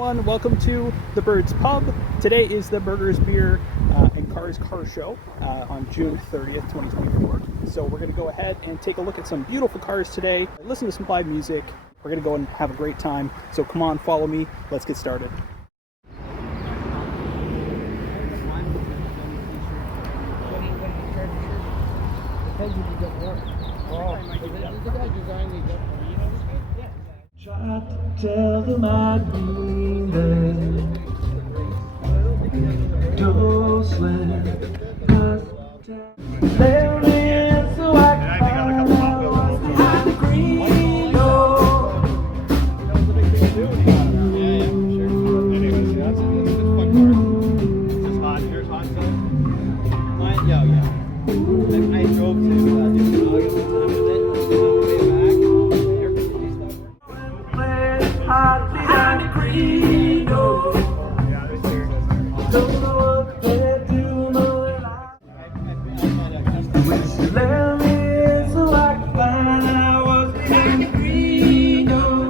everyone, welcome to the Birds Pub. Today is the Burgers Beer and Cars Car Show on June 30th, 2024. So we're going to go ahead and take a look at some beautiful cars today, listen to some live music. We're going to go and have a great time. So come on, follow me. Let's get started. Try to tell them I'd be there. Don't swear, 'cause there is so I can find behind the green door. I drove to Newton August one time with it. Hide behind the green door. Don't know what they're doing, but I wish there is so I can find I was behind the green door.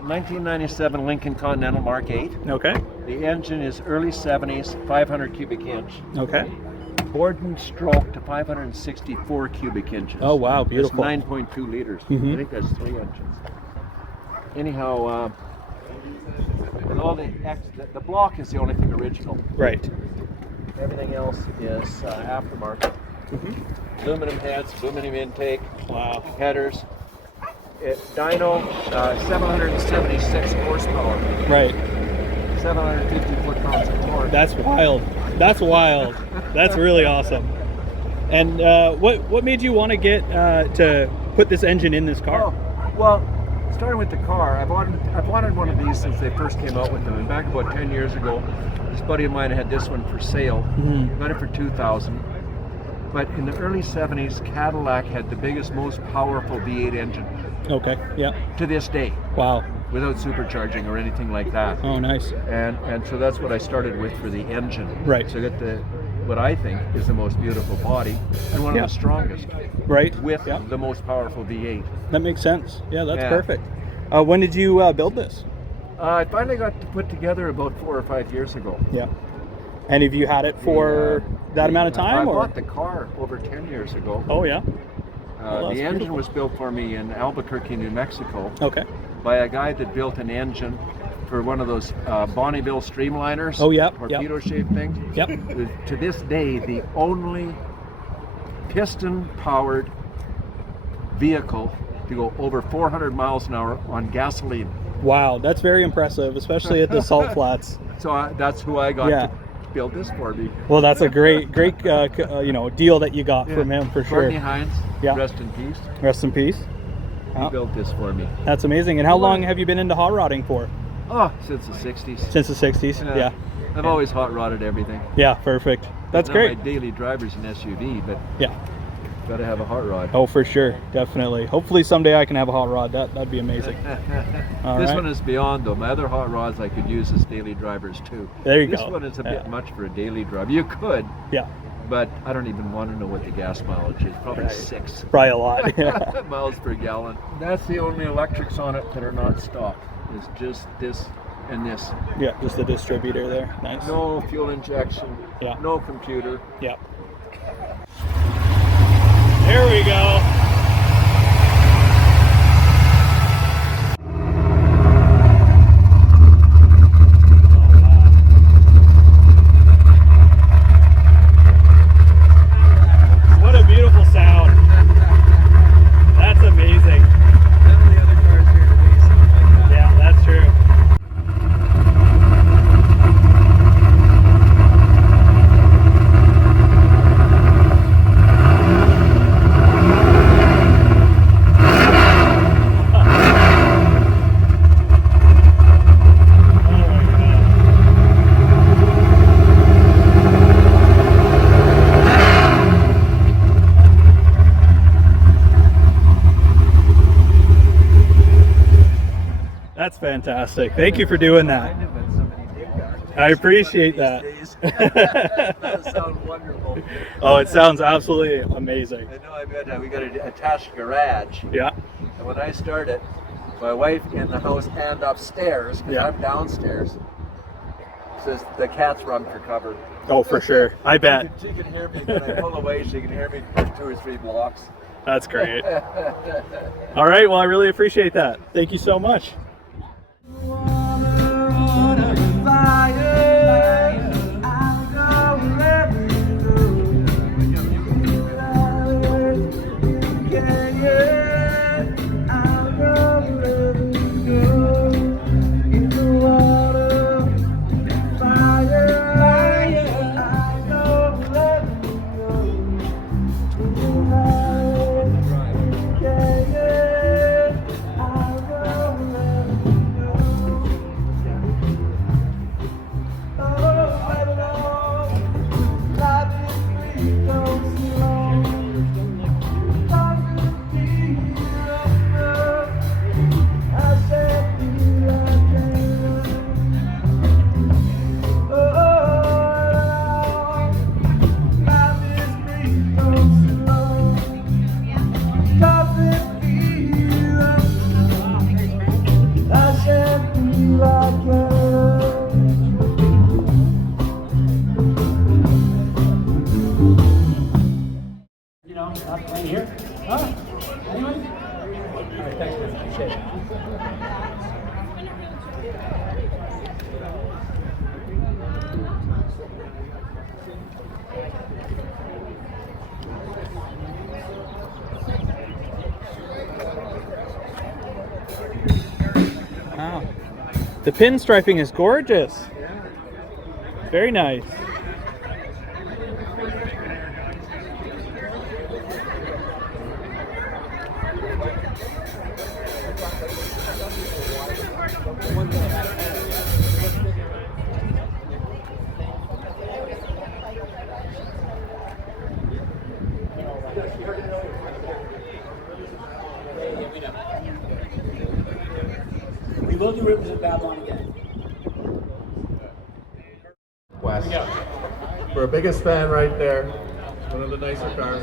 1997 Lincoln Continental Mark 8. Okay. The engine is early 70s, 500 cubic inch. Okay. Borden stroke to 564 cubic inches. Oh, wow, beautiful. That's 9.2 liters. Mhm. I think that's 3 engines. Anyhow, with all the block is the only thing original. Right. Everything else is aftermarket. Aluminum heads, aluminum intake, Wow. headers. Dyno, 776 horsepower. Right. 750 foot-pounds of torque. That's wild. That's wild. That's really awesome. And what made you want to get to put this engine in this car? Oh, well, starting with the car, I've wanted one of these since they first came out with them. And back about 10 years ago, this buddy of mine had this one for sale. Got it for $2,000. But in the early 70s, Cadillac had the biggest, most powerful V8 engine. Okay. Yeah. To this day. Wow. Without supercharging or anything like that. Oh, nice. And so that's what I started with for the engine. Right. So I got what I think is the most beautiful body and one of the strongest. Right. With the most powerful V8. That makes sense. Yeah, that's perfect. When did you build this? I finally got to put together about 4 or 5 years ago. Yeah. And have you had it for that amount of time? I bought the car over 10 years ago. Oh, yeah. The engine was built for me in Albuquerque, New Mexico. Okay. By a guy that built an engine for one of those Bonneville Streamliners. Oh, yeah. Torpedo-shaped things. Yep. To this day, the only piston-powered vehicle to go over 400 miles an hour on gasoline. Wow, that's very impressive, especially at the salt flats. So that's who I got to build this for me. Well, that's a great deal that you got from him for sure. Courtney Hines, rest in peace. Rest in peace. He built this for me. That's amazing. And how long have you been into hot rodding for? Oh, since the 60s. Since the 60s, yeah. I've always hot rodded everything. Yeah, perfect. That's now great. My daily driver's an SUV, but yeah, gotta have a hot rod. Oh, for sure, definitely. Hopefully someday I can have a hot rod. That'd be amazing. This one is beyond though. My other hot rods I could use as daily drivers too. There you go. This one is a bit much for a daily drive. You could. Yeah. But I don't even want to know what the gas mileage is. Probably 6. Probably a lot. Yeah. Miles per gallon. That's the only electrics on it that are not stock. It's just this and this. Yeah, just the distributor there. Nice. No fuel injection. Yeah. No computer. Yeah. There we go. What a beautiful sound. That's amazing. That's fantastic. Thank you for doing that. I appreciate that. That sounds wonderful. Oh, it sounds absolutely amazing. I know. We got an attached garage. Yeah. And when I started, my wife in the house and upstairs, because Yeah. I'm downstairs, says the cats run for cover. Oh, for sure. I bet. She can hear me when I pull away. She can hear me for 2 or 3 blocks. That's great. All right. Well, I really appreciate that. Thank you so much. Right here? Huh? Anyone? All right, thanks, man. Appreciate it. Wow. The pinstriping is gorgeous. Very nice. We will do Rivers of Babylon again. West. For our biggest fan right there. One of the nicer cars.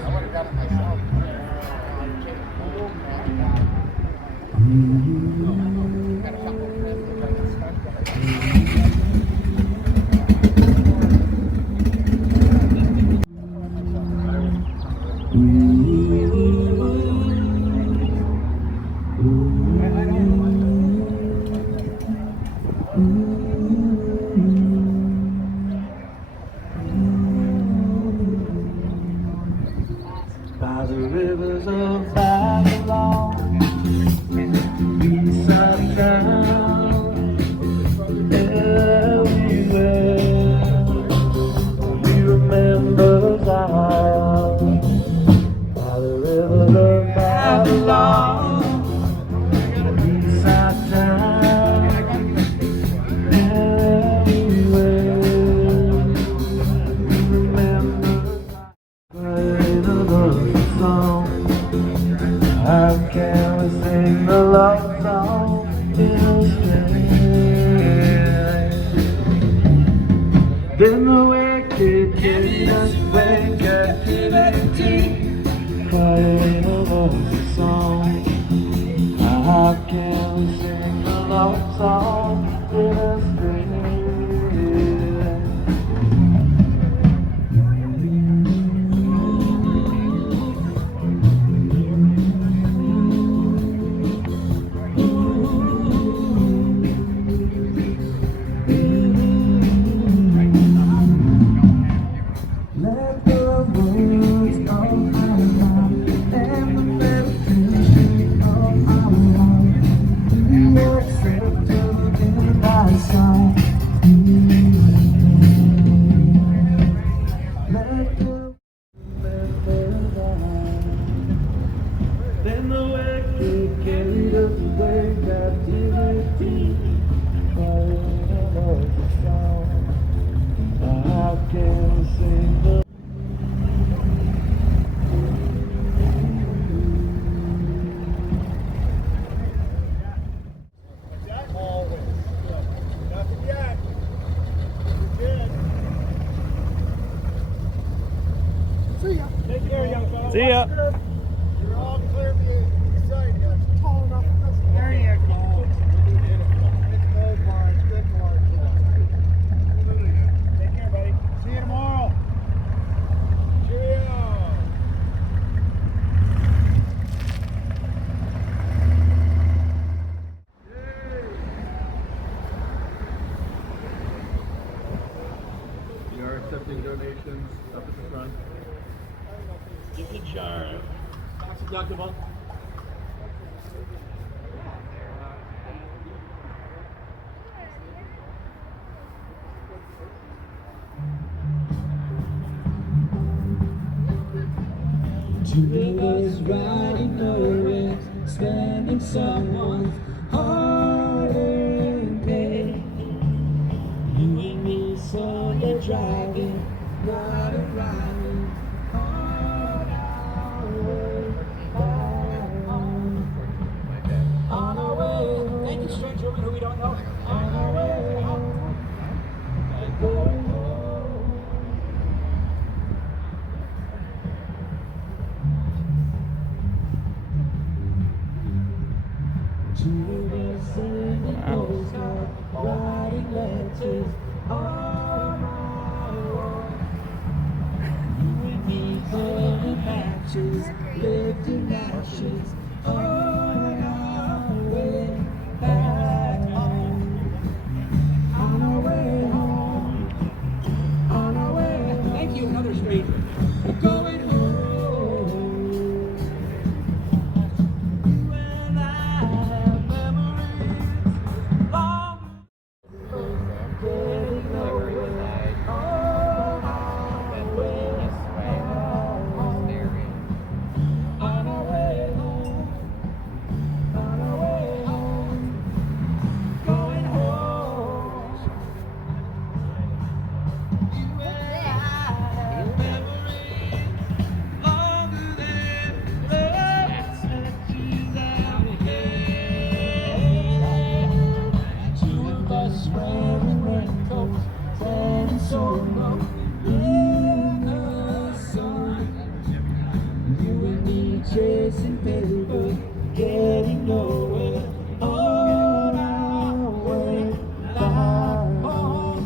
By the rivers of Babylon, beside town, everywhere we remember Zion. By the rivers of Babylon, beside town, everywhere we remember Zion. How can we sing the love song in a then the wicked get us when captivity, crying over the song. How can we sing the love song in a let the words of our mouth and the meditation of our heart be accepted Tax deductible. Two of us riding nowhere, spending someone's holiday. You and me solo driving, not arriving on our way back home. On our way home. Thank you, strange woman who we don't know. On our way home. Going home. Two of us in the postcard, writing letters on our wall. You and me burning matches, lifting ashes on our way back home. On our way home. On our way home. Thank you, another stranger. We're going home. You and I have memories long getting nowhere. On our way home. On our way home. On our way home. Going home. You and I have memories longer than love stretches out here. Two of us wearing raincoats, standing solo in the sun. You and me chasing paper, getting nowhere on our way back home.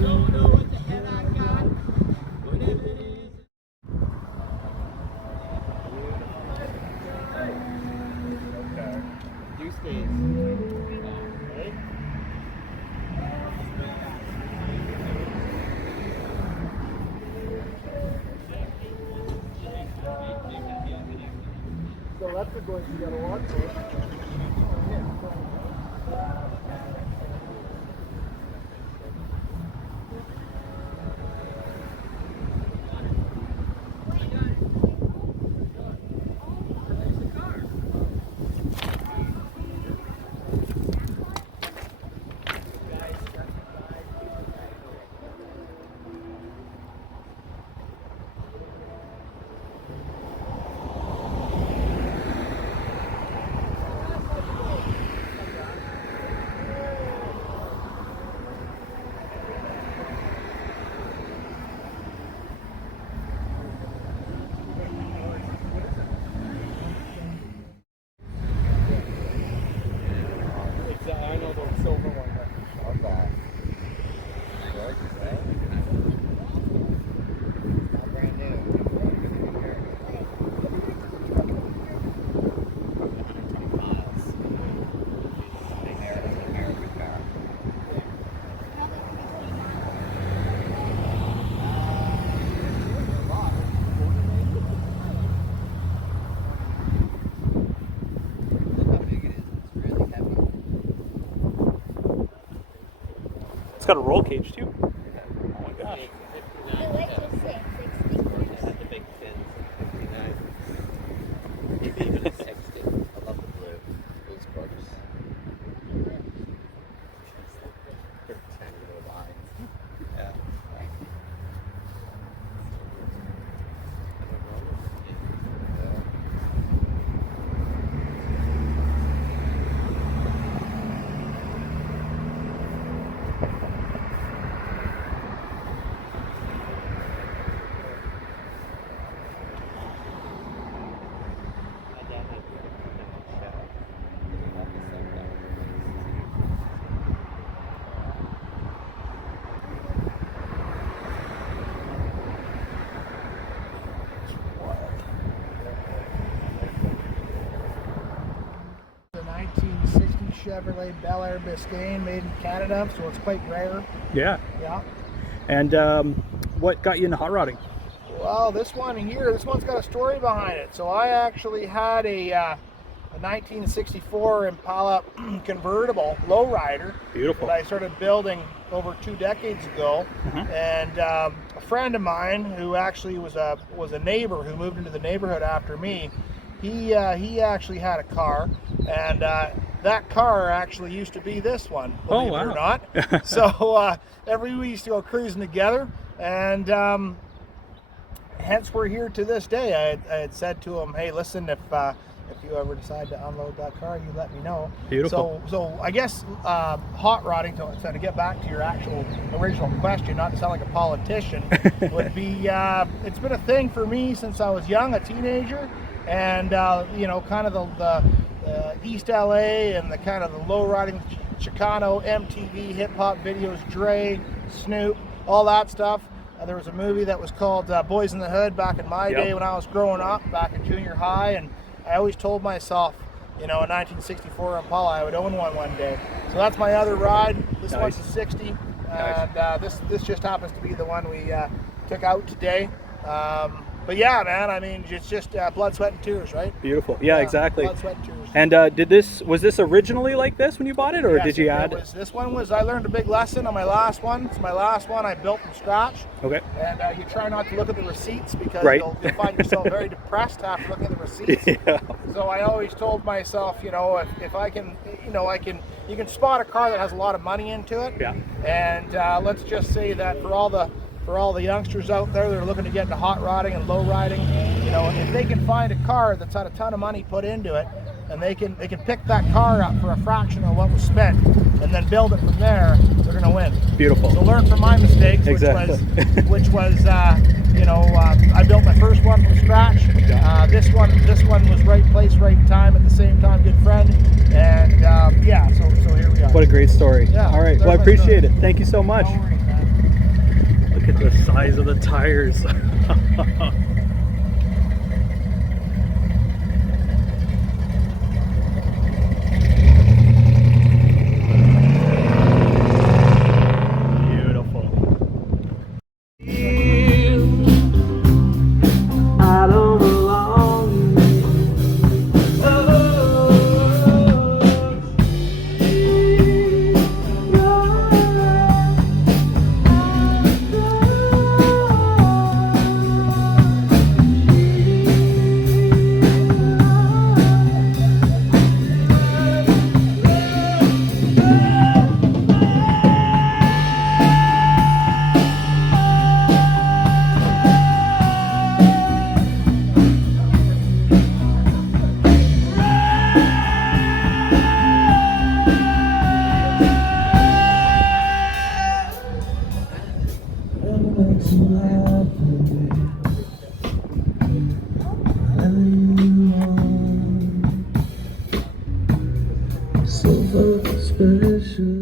Don't know what the hell I got, whatever it is. You stays. Right? So that's the going you gotta watch for. I know the silver one. Okay. Brand new. It's got a roll cage too. Oh my gosh. The big fins, 59. Maybe even a 60. I love the blue. Blue's gorgeous. Tiny little lines. Chevrolet Bel Air Biscayne, made in Canada, so it's quite rare. Yeah. Yeah. And what got you into hot rodding? Well, this one here, this one's got a story behind it. So I actually had a 1964 Impala convertible lowrider. Beautiful. That I started building over 2 decades ago, and a friend of mine who actually was a neighbor who moved into the neighborhood after me. He actually had a car, and that car actually used to be this one, believe it or not. So every week we used to go cruising together, and hence we're here to this day. I had said to him, hey, listen, if you ever decide to unload that car, you let me know. Beautiful. So I guess hot rodding, to get back to your actual original question, not to sound like a politician, would be, it's been a thing for me since I was young, a teenager, and kind of the East LA and the kind of the low riding Chicano, MTV, hip hop videos, Dre, Snoop, all that stuff. There was a movie that was called Boys in the Hood back in my day when I was growing up, back in junior high, and I always told myself, a 1964 Impala, I would own one day. So that's my other ride. This one's a 60, and this just happens to be the one we took out today. But yeah, man, I mean, it's just blood, sweat, and tears, right? Beautiful. Yeah, exactly. Blood, sweat, and tears. And was this originally like this when you bought it, or did you add? This one was, I learned a big lesson on my last one. It's my last one I built from scratch. Okay. And you try not to look at the receipts because Right. you'll find yourself very depressed after looking at the receipts. Yeah. So I always told myself, if I can, you can spot a car that has a lot of money into it. Yeah. And let's just say that for all the youngsters out there that are looking to get into hot rodding and low riding, if they can find a car that's had a ton of money put into it, and they can pick that car up for a fraction of what was spent, and then build it from there, they're going to win. Beautiful. So learn from my mistakes, which was I built my first one from scratch. This one was right place, right time at the same time. Good friend, and so here we are. What a great story. Yeah, all right. Well, I appreciate it. Thank you so much. No worries, man. Look at the size of the tires. I don't belong so fucking special.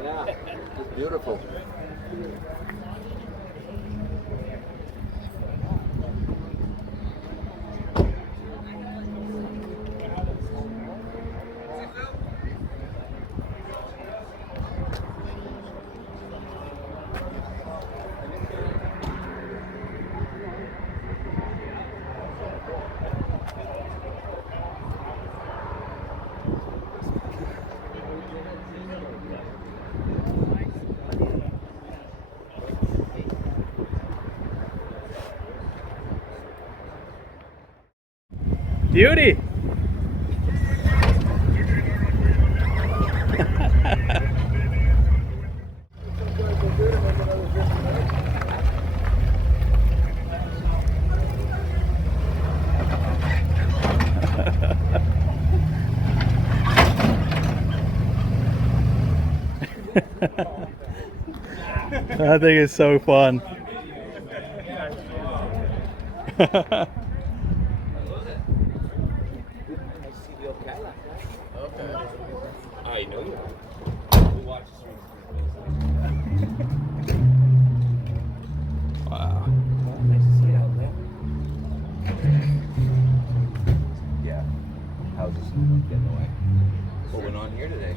Yeah, it's beautiful. Beauty. I think it's so fun. I know you. We watch Wow. nice to see it out there. Yeah. Houses getting away. What went on here today?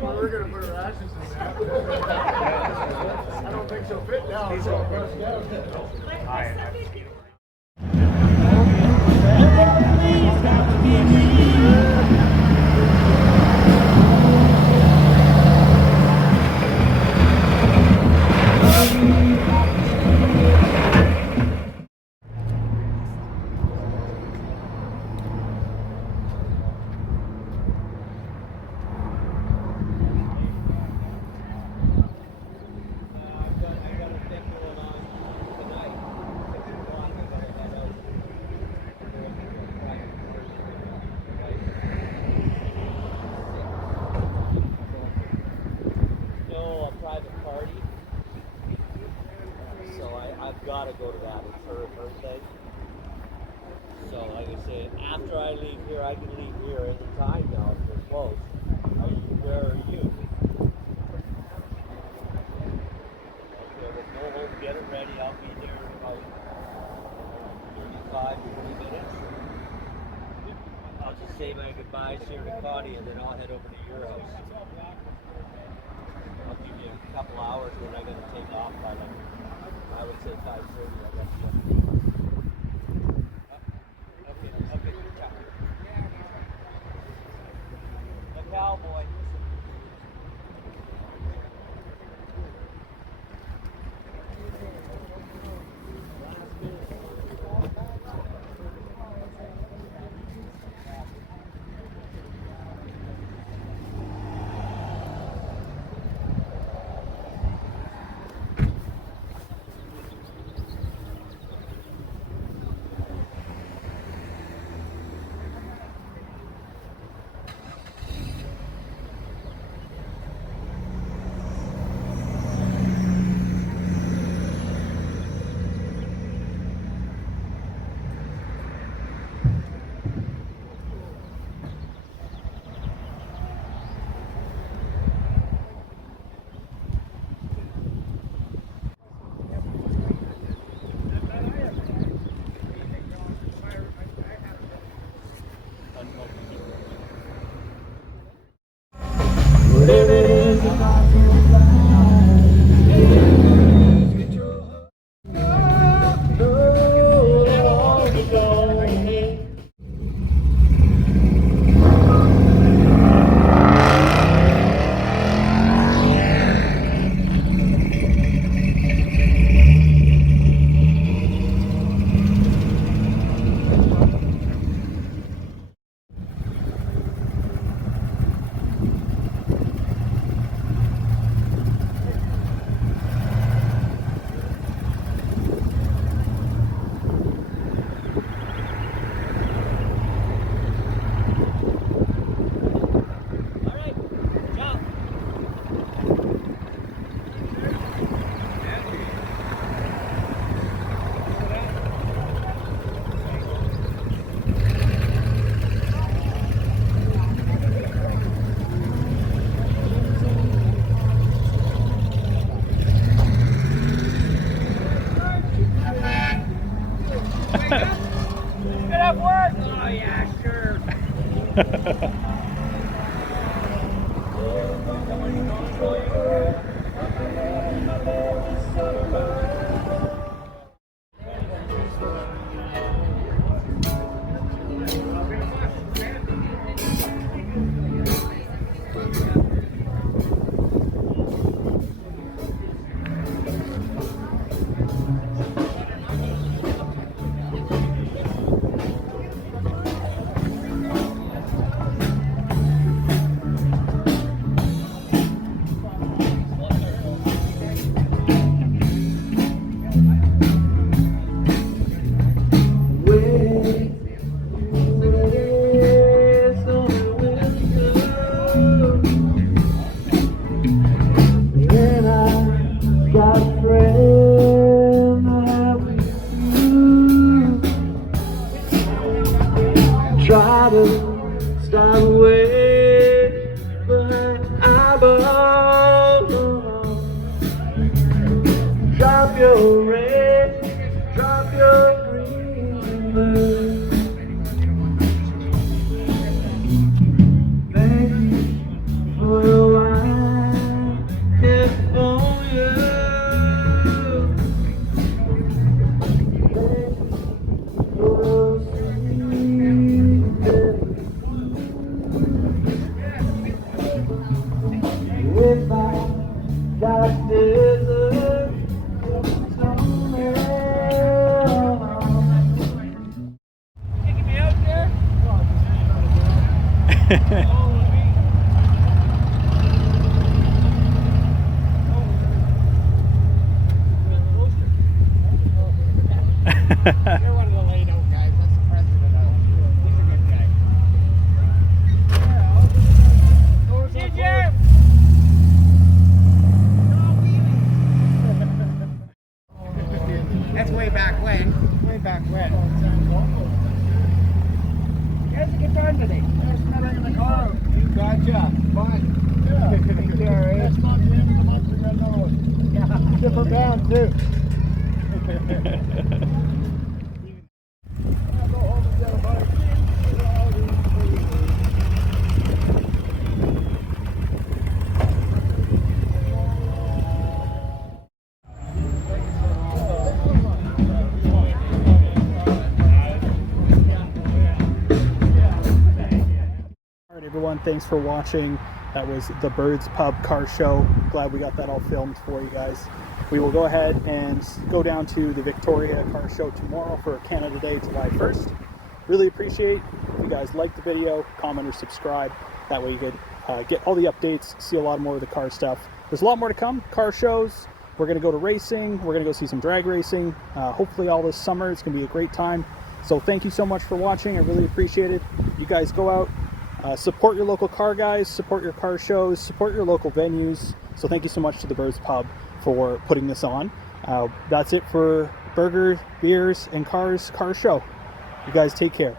We're gonna put our ashes in that. I don't think she'll fit down. I've got to go to that. It's her birthday. So, like I say, after I leave here, I can leave here any time now if we're close. Where are you? Okay, well, go home, get it ready. I'll be there in about 35 to 40 minutes. I'll just say my goodbyes here to Connie, and then I'll head over to your house. I'll give you a couple hours, then I got to take off by like, I would say 5:30. I guess. Okay, ciao. The cowboy. Good work. Oh yeah, sure. Try to stop away, but I belong. Drop your red, drop your green bird. Thank you for your wine and for you. Thank you for your if I got desert, Taking me out there? You're one of the laid out guys. That's the president of it. He's a good guy. Ginger! That's way back when. Way back when. You guys a good time today. Thanks for bringing the car. You gotcha. Fine. Yeah. Take care, eh? Next month, the end of the month, we got another one. Yeah. Different band, too. Go home and get a bite. All right, everyone, thanks for watching. That was the Birds Pub Car Show. Glad we got that all filmed for you guys. We will go ahead and go down to the Victoria Car Show tomorrow for Canada Day, July 1st. Really appreciate if you guys like the video, comment or subscribe. That way you could get all the updates, see a lot more of the car stuff. There's a lot more to come, car shows. We're going to go to racing. We're going to go see some drag racing. Hopefully all this summer. It's going to be a great time. So thank you so much for watching. I really appreciate it. You guys go out, support your local car guys, support your car shows, support your local venues. So thank you so much to the Birds Pub for putting this on. That's it for Burger, Beers, and Cars Car Show. You guys take care.